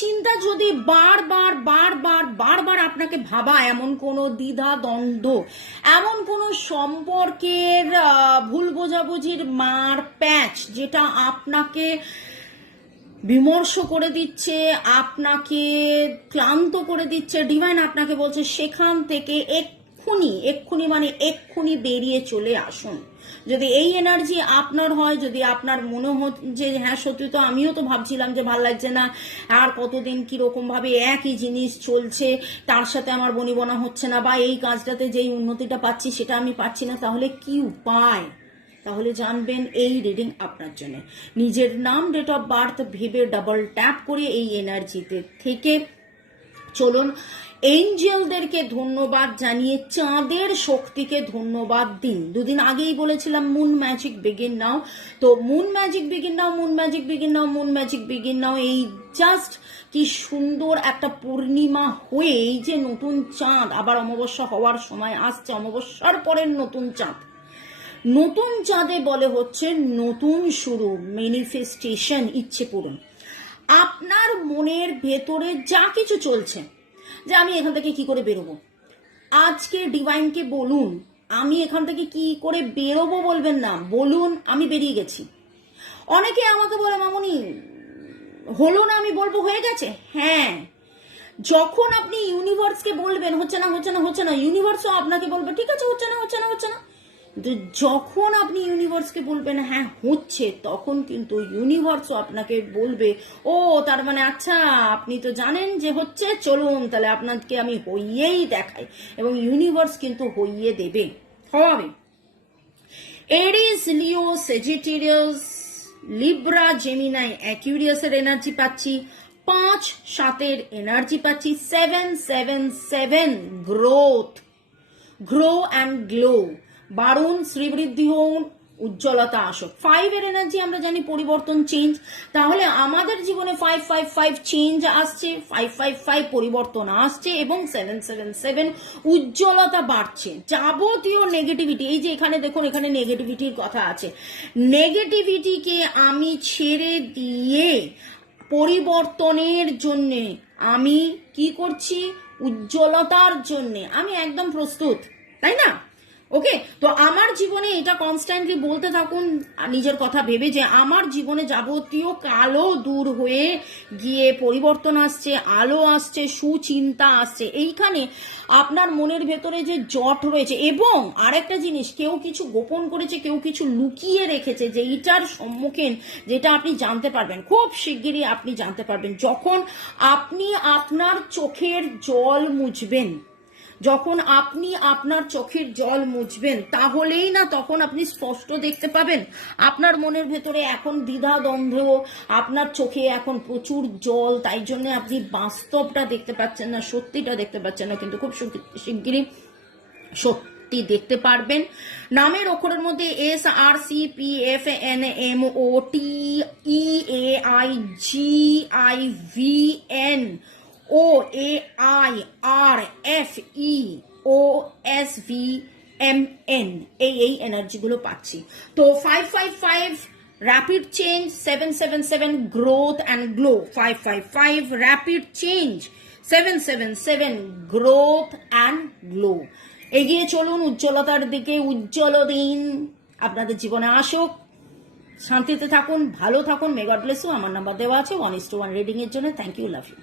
চিন্তা যদি বারবার আপনাকে ভাবা, এমন কোনো দ্বিধা দ্বন্দ্ব, এমন কোনো সম্পর্কের ভুল বোঝাবুঝির মার প্যাচ যেটা আপনাকে বিমর্ষ করে দিচ্ছে, আপনাকে ক্লান্ত করে দিচ্ছে, ডিভাইন আপনাকে বলছে সেখান থেকে এক্ষুনি বেরিয়ে চলে আসুন। যদি এই এনার্জি আপনার হয়, যদি আপনার মনে হচ্ছে যে হ্যাঁ সত্যি তো আমিও তো ভাবছিলাম যে ভাল লাগছে না, আর কতদিন কিরকম ভাবে একই জিনিস চলছে, তার সাথে আমার বনিবনা হচ্ছে না, বা এই কাজটাতে যেই উন্নতিটা পাচ্ছি সেটা আমি পাচ্ছি না, তাহলে কি উপায়? তাহলে জানবেন এই রিডিং আপনার জন্য। নিজের নাম, ডেট অফ বার্থ ভেবে ডাবল ট্যাপ করে এই এনার্জিতে থেকে চলুন। এঞ্জেলদেরকে ধন্যবাদ জানিয়ে চাঁদের শক্তিকে ধন্যবাদ দিন। দুদিন আগেই বলেছিলাম মুন ম্যাজিক বিগিন নাও, তো মুন ম্যাজিক বিগিন নাও এই জাস্ট কি সুন্দর একটা পূর্ণিমা হয়ে এই যে নতুন চাঁদ, আবার অমাবস্যা হওয়ার সময় আসছে, অমাবস্যার পরের নতুন চাঁদ, নতুন চাঁদে বলে হচ্ছে নতুন শুরু, ম্যানিফেস্টেশন, ইচ্ছে পূরণ। আপনার মনের ভেতরে যা কিছু চলছে যে আমি এখান থেকে কি করে বেরোবো, আজকে ডিভাইনকে বলুন আমি এখান থেকে কি করে বেরোবো, বলবেন না, বলুন আমি বেরিয়ে গেছি। অনেকে আমাকে বলে মামুনি হলো না, আমি বলবো হয়ে গেছে। হ্যাঁ, যখন আপনি ইউনিভার্সকে বলবেন হচ্ছে না, ইউনিভার্সও আপনাকে বলবে ঠিক আছে হচ্ছে না। কিন্তু যখন আপনি ইউনিভার্সকে বলবেন হ্যাঁ হচ্ছে, তখন কিন্তু ইউনিভার্সও আপনাকে বলবে ও তার মানে আচ্ছা আপনি তো জানেন যে হচ্ছে, চলুন তাহলে আপনাকে আমি হইয়েই দেখাই, এবং ইউনিভার্স কিন্তু হইয়ে দেবে, হবে। এরিস, লিও, সেজিটেরিয়াস, লিব্রা, জেমিনাই, অ্যাকুয়ারিয়াসের এনার্জি পাচ্ছি, 5-7 এনার্জি পাচ্ছি, 7-7-7 গ্রো অ্যান্ড গ্লো, বাড়ুন, শ্রীবৃদ্ধি হন, উজ্জ্বলতা আসুক। 5 এর এনার্জি আমরা জানি পরিবর্তন, চেঞ্জ, তাহলে আমাদের জীবনে 5-5-5 চেঞ্জ আসছে, 5-5-5 পরিবর্তন আসছে, এবং 7-7-7 উজ্জ্বলতা বাড়ছে। যাবতীয় নেগেটিভিটি, এই যে এখানে দেখুন এখানে নেগেটিভিটির কথা আছে, নেগেটিভিটিকে আমি ছেড়ে দিয়ে পরিবর্তনের জন্য আমি কি করছি, উজ্জ্বলতার জন্য আমি একদম প্রস্তুত, তাই না? ওকে, তো আমার জীবনে এটা কনস্ট্যান্টলি বলতে থাকুন নিজের কথা ভেবে যে আমার জীবনে যাবতীয় কালো দূর হয়ে গিয়ে পরিবর্তন আসছে, আলো আসছে, সুচিন্তা আসছে। এইখানে আপনার মনের ভেতরে যে জট রয়েছে, এবং আরেকটা জিনিস, কেউ কিছু গোপন করেছে, কেউ কিছু লুকিয়ে রেখেছে, যে এইটার সম্মুখীন যেটা আপনি জানতে পারবেন, খুব শিগগিরই আপনি জানতে পারবেন যখন আপনি আপনার চোখের জল মুছবেন। যখন আপনি আপনার চোখের জল মুছবেন, তাহলেই না তখন আপনি স্পষ্ট দেখতে পাবেন। আপনার মনের ভেতরে এখন দ্বিধা দ্বন্দ্ব, আপনার চোখে এখন প্রচুর জল, তাই জন্য আপনি বাস্তবটা দেখতে পাচ্ছেন না, সত্যিটা দেখতে পাচ্ছেন না, কিন্তু খুব শিগগিরই সত্যি দেখতে পারবেন। নামের অক্ষরের মধ্যে SRCPFNMOTEAIGIVN OAIRFEOSVMN এই এনার্জিগুলো পাচ্ছি। তো 5-5-5 rapid change, 7-7-7 growth and glow, 5-5-5 rapid change, 7-7-7 growth and glow. এগিয়ে চলুন উজ্জ্বলতার দিকে, উজ্জ্বল দিন আপনাদের জীবনে আসুক, শান্তিতে থাকুন, ভালো থাকুন, মে গড ব্লেস ইউ। আমার নাম্বার দেওয়া আছে 1:1 রিডিং এর জন্য। Thank you, love you.